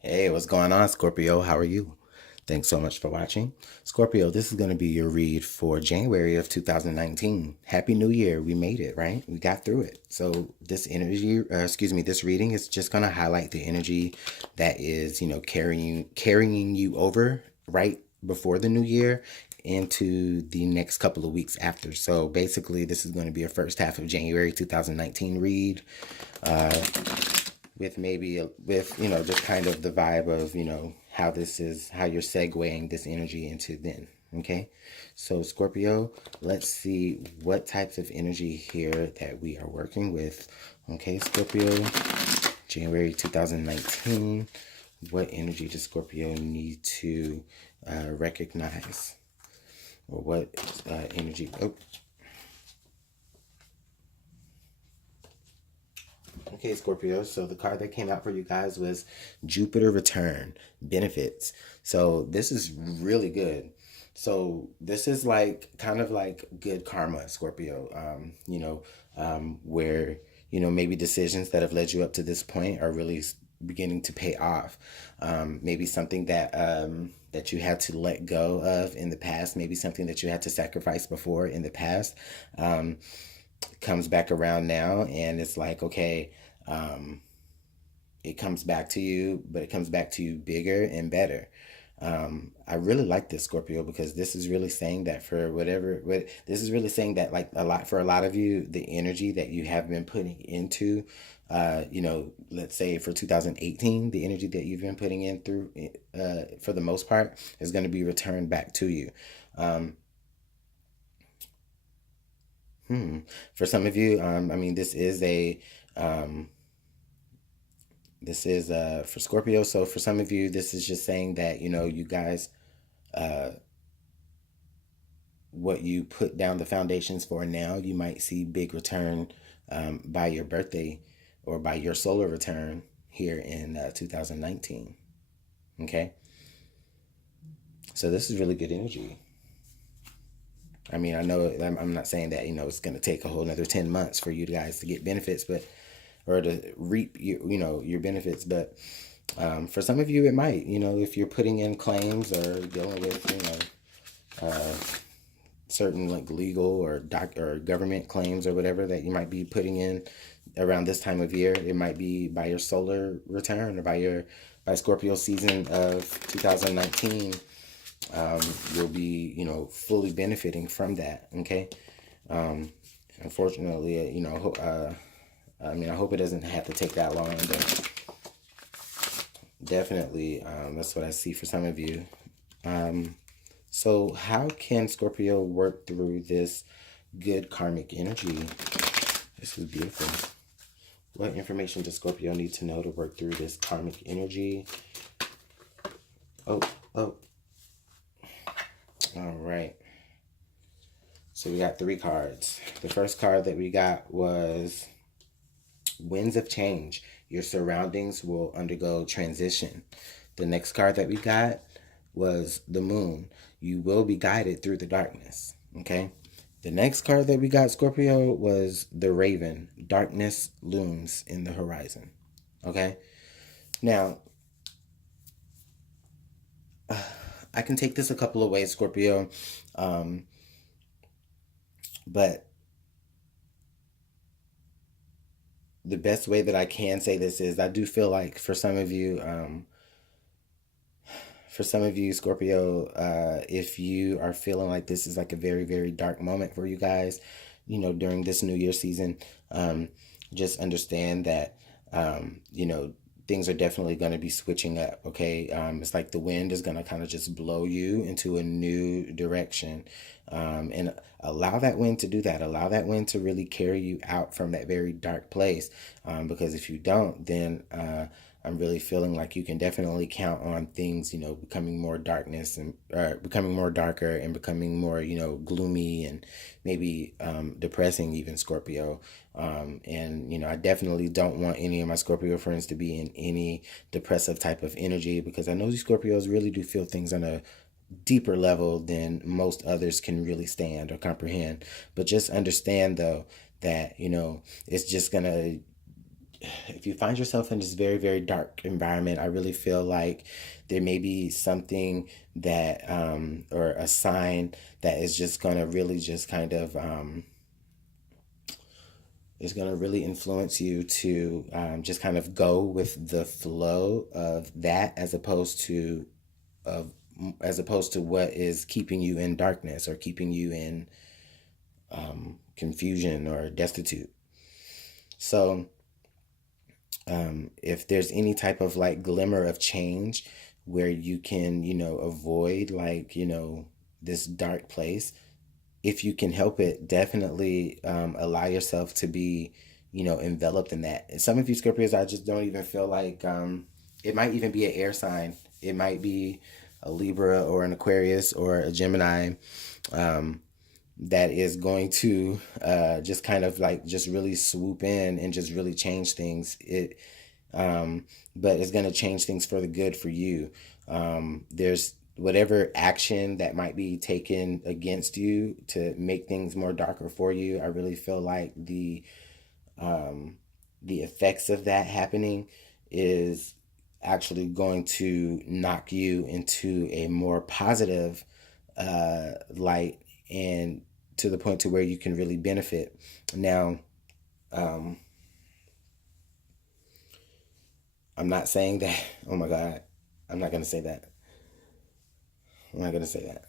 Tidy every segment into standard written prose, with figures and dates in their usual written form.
Hey, what's going on, Scorpio? How are you? Thanks so much for watching. Scorpio, this is going to be your read for January of 2019. Happy New Year. We made it, right? We got through it. So this energy, this reading is just going to highlight the energy that is, carrying you over right before the new year into the next couple of weeks after. So basically, this is going to be a first half of January 2019 read. With maybe with just kind of the vibe of how this is how you're segueing this energy into then. Okay, so Scorpio, let's see what types of energy here that we are working with. Okay, Scorpio, January 2019, what energy does Scorpio need to recognize, or what energy? Oh, okay, Scorpio. So the card that came out for you guys was Jupiter Return Benefits. So this is really good. So this is like kind of like good karma, Scorpio. Where maybe decisions that have led you up to this point are really beginning to pay off. Maybe something that you had to let go of in the past. Maybe something that you had to sacrifice before in the past. Comes back around now, and it's like, okay, um, it comes back to you, but it comes back to you bigger and better. I really like this, Scorpio, because this is really saying that this is really saying that, like, for a lot of you, the energy that you have been putting into, let's say for 2018, the energy that you've been putting in through, for the most part, is going to be returned back to you. Um, for some of you, I mean, um, this is for Scorpio. So for some of you, this is just saying that, you guys, uh, what you put down the foundations for now, you might see big return by your birthday or by your solar return here in 2019. Okay. So this is really good energy. I mean, I know I'm not saying that, it's going to take a whole another 10 months for you guys to get benefits, but, or to reap your benefits. But for some of you, it might, if you're putting in claims or dealing with, certain like legal or government claims or whatever that you might be putting in around this time of year. It might be by your solar return or by Scorpio season of 2019. You'll be, fully benefiting from that. Okay. Um, Unfortunately, I mean, I hope it doesn't have to take that long, but definitely, that's what I see for some of you. So how can Scorpio work through this good karmic energy? This is beautiful. What information does Scorpio need to know to work through this karmic energy? Oh, oh. All right. So we got 3 cards. The first card that we got was Winds of Change. Your surroundings will undergo transition. The next card that we got was the Moon. You will be guided through the darkness. Okay. The next card that we got, Scorpio, was the Raven. Darkness looms in the horizon. Okay. Now, I can take this a couple of ways, Scorpio. But the best way that I can say this is I do feel like for some of you, Scorpio, if you are feeling like this is like a very, very dark moment for you guys, during this New Year season, just understand that, things are definitely going to be switching up. Okay. It's like the wind is going to kind of just blow you into a new direction. And allow that wind to do that. Allow that wind to really carry you out from that very dark place. Because if you don't, then, I'm really feeling like you can definitely count on things, becoming more darkness and becoming more darker and becoming more, gloomy and maybe depressing, even, Scorpio. And I definitely don't want any of my Scorpio friends to be in any depressive type of energy, because I know these Scorpios really do feel things on a deeper level than most others can really stand or comprehend. But just understand, though, that it's just gonna if you find yourself in this very, very dark environment, I really feel like there may be something that, or a sign that is just going to really just kind of, is going to really influence you to just kind of go with the flow of that, of as opposed to what is keeping you in darkness or keeping you in confusion or destitute. So if there's any type of like glimmer of change where you can, avoid like, this dark place, if you can help it, definitely allow yourself to be, enveloped in that. And some of you Scorpios, I just don't even feel like it might even be an air sign. It might be a Libra or an Aquarius or a Gemini that is going to just kind of like just really swoop in and just really change things. But it's going to change things for the good for you. There's whatever action that might be taken against you to make things more darker for you. I really feel like the effects of that happening is actually going to knock you into a more positive light, and to the point to where you can really benefit. Now, I'm not saying that, oh my God, I'm not going to say that. I'm not going to say that.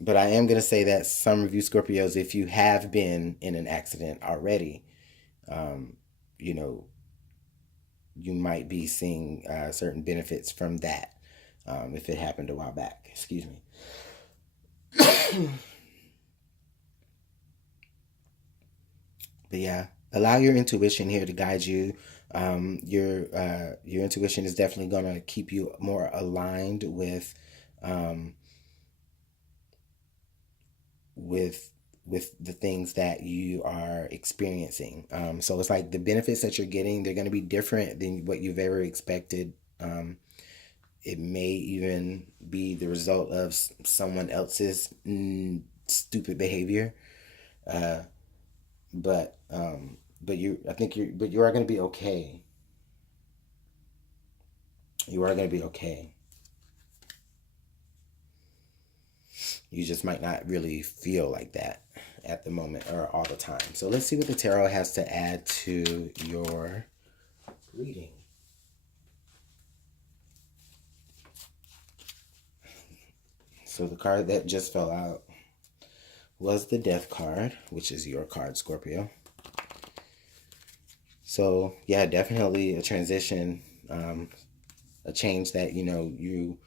But I am going to say that some of you Scorpios, if you have been in an accident already, you might be seeing certain benefits from that if it happened a while back. Excuse me. But yeah, allow your intuition here to guide you. Your intuition is definitely going to keep you more aligned um, with the things that you are experiencing. So it's like the benefits that you're getting, they're going to be different than what you've ever expected. It may even be the result of someone else's stupid behavior. Uh, but you are going to be okay. You are going to be okay. You just might not really feel like that at the moment or all the time. So let's see what the tarot has to add to your reading. So the card that just fell out was the Death card, which is your card, Scorpio. So yeah, definitely a transition, a change that you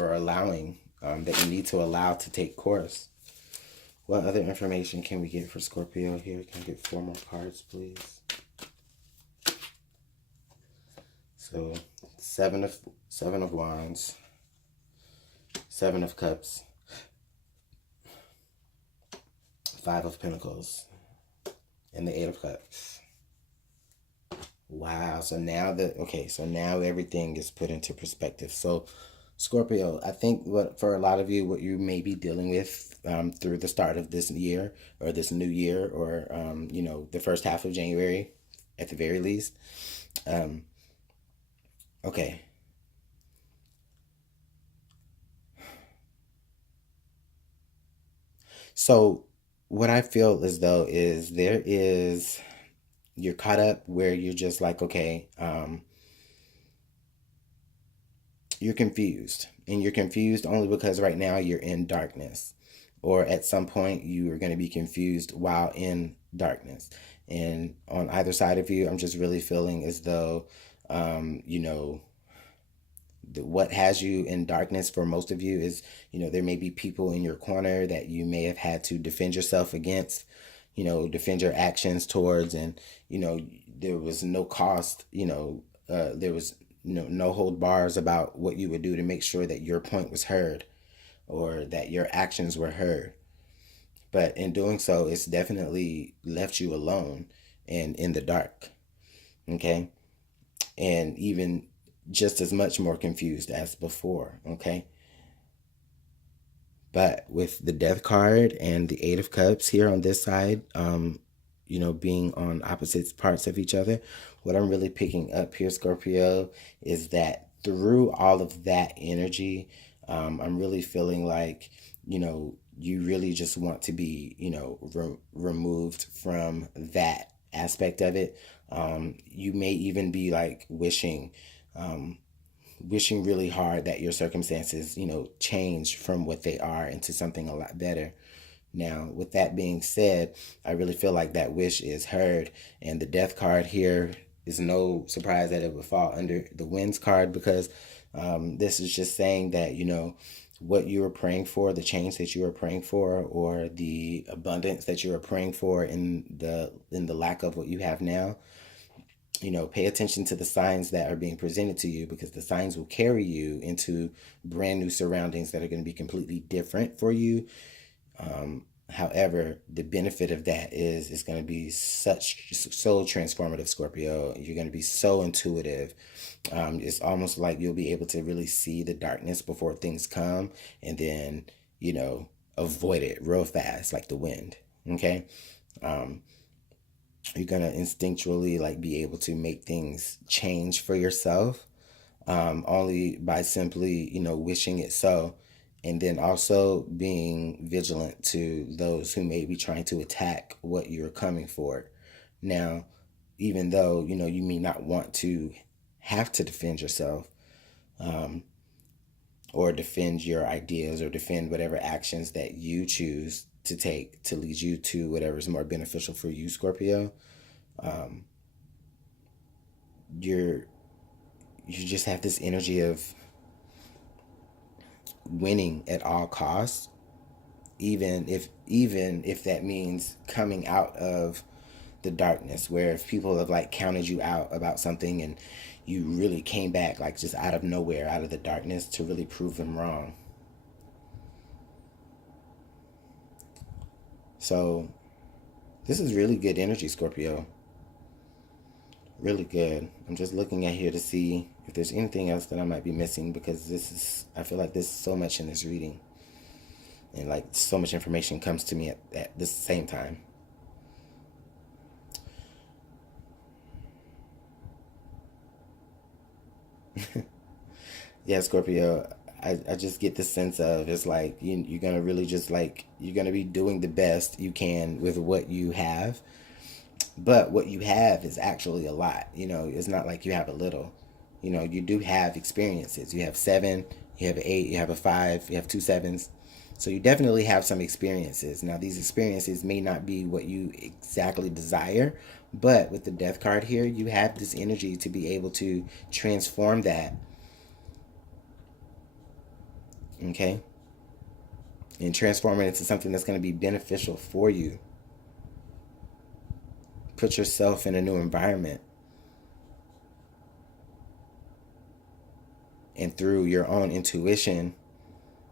are allowing, that you need to allow to take course. What other information can we get for Scorpio here? Can I get 4 more cards, please? So seven of Wands, 7 of Cups, 5 of Pentacles, and the 8 of Cups. Wow. So now now everything is put into perspective. So Scorpio, I think for a lot of you, what you may be dealing with through the start of this year or this new year, or the first half of January at the very least. Okay. So what I feel as though is you're caught up where you're just like, okay, you're confused, and you're confused only because right now you're in darkness, or at some point you are going to be confused while in darkness. And on either side of you, I'm just really feeling as though, what has you in darkness for most of you is, there may be people in your corner that you may have had to defend yourself against, defend your actions towards, and, there was no cost, there was no hold bars about what you would do to make sure that your point was heard or that your actions were heard. But in doing so, it's definitely left you alone and in the dark. Okay? And even just as much more confused as before. Okay? But with the Death card and the 8 of Cups here on this side, being on opposite parts of each other. What I'm really picking up here, Scorpio, is that through all of that energy, I'm really feeling like, you really just want to be, removed from that aspect of it. You may even be like wishing really hard that your circumstances, change from what they are into something a lot better. Now, with that being said, I really feel like that wish is heard, and the death card here is no surprise that it would fall under the winds card, because this is just saying that, what you were praying for, the change that you were praying for, or the abundance that you were praying for in the lack of what you have now, pay attention to the signs that are being presented to you, because the signs will carry you into brand new surroundings that are going to be completely different for you. However, the benefit of that is it's going to be so transformative, Scorpio. You're going to be so intuitive. It's almost like you'll be able to really see the darkness before things come, and then, avoid it real fast, like the wind. Okay. You're going to instinctually like be able to make things change for yourself, only by simply, wishing it so. And then also being vigilant to those who may be trying to attack what you're coming for. Now, even though, you may not want to have to defend yourself, or defend your ideas, or defend whatever actions that you choose to take to lead you to whatever is more beneficial for you, Scorpio, you just have this energy of winning at all costs, even if that means coming out of the darkness, where if people have like counted you out about something and you really came back like just out of nowhere, out of the darkness, to really prove them wrong. So this is really good energy, Scorpio. Really good. I'm just looking at here to see if there's anything else that I might be missing, because I feel like there's so much in this reading, and like so much information comes to me at the same time. Yeah, Scorpio, I just get the sense of, it's like you're gonna really just like, you're gonna be doing the best you can with what you have. But what you have is actually a lot. It's not like you have a little. You do have experiences. You have 7, you have an 8, you have a 5, you have 2 sevens. So you definitely have some experiences. Now, these experiences may not be what you exactly desire, but with the death card here, you have this energy to be able to transform that. Okay? And transform it into something that's going to be beneficial for you. Put yourself in a new environment, and through your own intuition,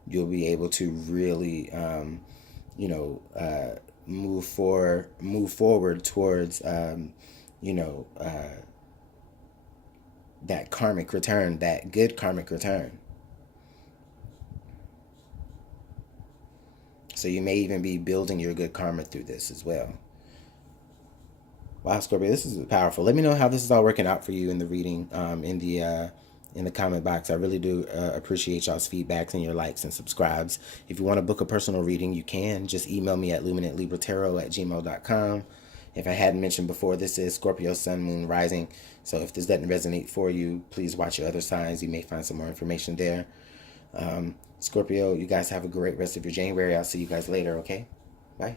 you'll be able to really move forward towards that karmic return, that good karmic return. So you may even be building your good karma through this as well. Wow, Scorpio, this is powerful. Let me know how this is all working out for you in the reading, in the comment box. I really do appreciate y'all's feedbacks and your likes and subscribes. If you want to book a personal reading, you can. Just email me at LuminantLibraTarot@gmail.com. If I hadn't mentioned before, this is Scorpio Sun, Moon, Rising. So if this doesn't resonate for you, please watch your other signs. You may find some more information there. Scorpio, you guys have a great rest of your January. I'll see you guys later, okay? Bye.